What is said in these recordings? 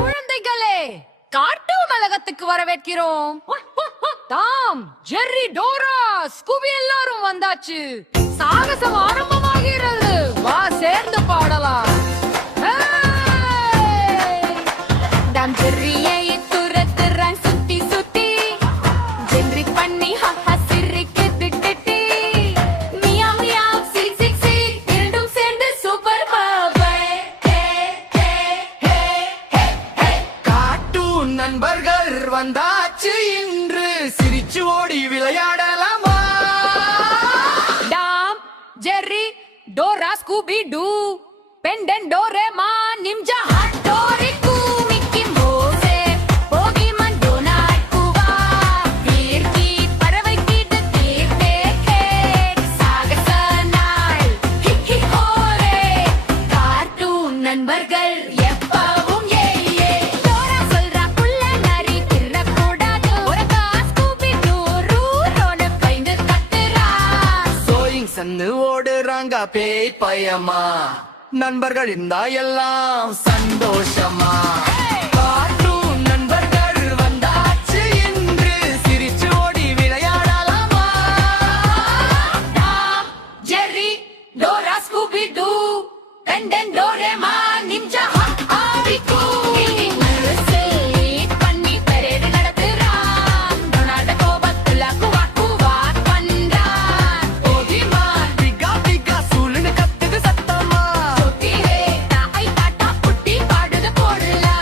குழந்தைகளே, கார்ட்டூன் உலகத்துக்கு வரவேற்கிறோம். டாம், ஜெர்ரி, டோரா, ஸ்கூபி எல்லாரும் வந்தாச்சு. சாகசம் ஆரம்பமாகிறது. வா, சேர்ந்து பாடலாம். டாம் ஜெர்ரியை துரத்துறான் சுத்தி சுத்தி. ஜெர்ரி பண்ணி ஹஹா சிரிக்கு திட்டி. Meow meow sick sick sick. இரண்டும் சேர்ந்து சூப்பர் பவர். கார்ட்டூன் நண்பர்கள் வந்தாச்சு. இன்று சிரிச்சு ஓடி விளையாடலாமா? Tom, Jerry, Dora, Scooby Doo, பெண்டன், Doraemon, Ninja Hattori, Mickey Mouse, Pokemon, Donald, குவா, கீர்க்கி, பறவை கீட்டு தீர்த்தே கேக், சாகச நாள், ஹி ஹி ஹோரே. கார்ட்டூன் நண்பர்கள் எப்பவும் ஏயே. டோரா சொல்றா புள்ள நரி திருடக்கூடாது. ஒருக்கா ஸ்கூபி டூ ரூரோன்னு பயந்து கத்துறா. சோயிங் சன்னு ஓடுறாங்க பேய் பயமா. நண்பர்கள் இருந்தா எல்லாம் சந்தோஷமா. கார்ட்டூன் நண்பர்கள் வந்தாச்சு. இன்று சிரிச்சு ஓடி விளையாடலாமா? Tom, Jerry, Dora, Scooby Doo, பெண்டன், டோரேமான், நிஞ்சா ஹட்டோரி, பண்ணி பரேடு நடத்துறான். டொனால்ட் கோபத்துல குவா குவா பண்றான். போகிமான் பிகா பிகா சூளுன்னு கத்துது சத்தமா. சொத்திரே, தாய் தாத்தா குட்டி பாடுது போடலா.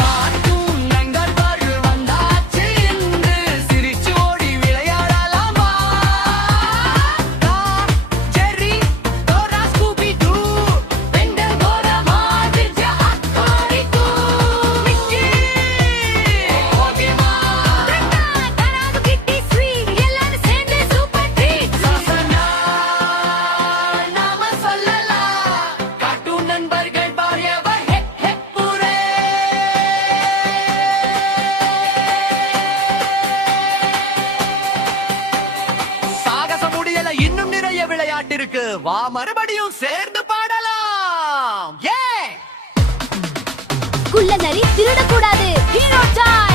கார்ட்டூன் நண்பர்கள் வந்தாச்சு. இன்று சிரிச்சு ஓடி விளையாடலாமா? Tom, Jerry, Dora, Scooby Doo, பெண்டன், Doraemon, Ninja Hattori, Mickey, Pokemon, தராது கிட்டி ஸ்வீட் எல்லாரும் சேர்ந்து சூப்பர் ட்ரீட். சாசனா நாம சொல்லலாம். கார்ட்டூன் நண்பர்கள் பாரியவர் ஹே ஹே பூரே. சாகசம் முடியல, இன்னும் நிறைய விளையாட்டு இருக்கு. வா, மறுபடியும் சேர்ந்து பாடலாம். ஏ குள்ள நரி திருடக்கூடாது. Hero time.